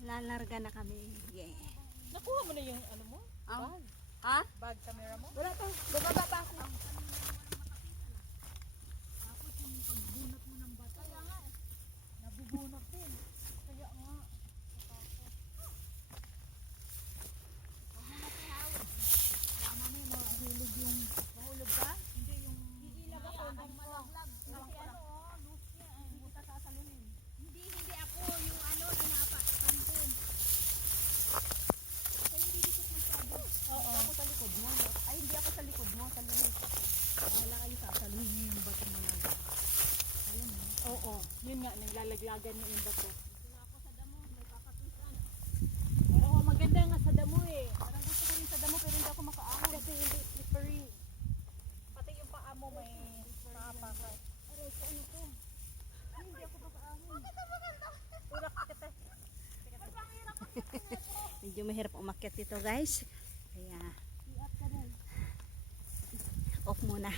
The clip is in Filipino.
Lalarga na kami. Yeah. Nakuha mo na yung ano mo? Ang- Bag. Ha? Bag camera mo? Wala pa. Bababa pa ako. Nabubunot din. Kaya nga. Tama mo, mahulog yung... Mahulog ka? Hindi yung... Iilag ako. Ang malaglag. Kasi ano, oh, loose niya. eh. Hindi ka sasaluhin. Hindi, hindi ako. Yung ano, inapakan ko. Kaya hindi dito masyado. Oo. Ako sa likod mo. Ay, hindi ako sa likod mo. Sa likod. Wala kayo sasaluhin yung bato malaga. Ayun, oh. Yun nga, naglalaglagan niya yung bato. Wala ako sa damo. May kakatusan. Oo, maganda nga sa damo eh. Parang gusto ko rin sa damo pero hindi ako makaahon. Kasi hindi slippery. Pati yung paa mo may papa ka. Aray, ko ano to? Ay, hindi ako makaahon. Ang maganda? Ulak kita. Medyo mahirap umakyat dito guys. Kaya off muna.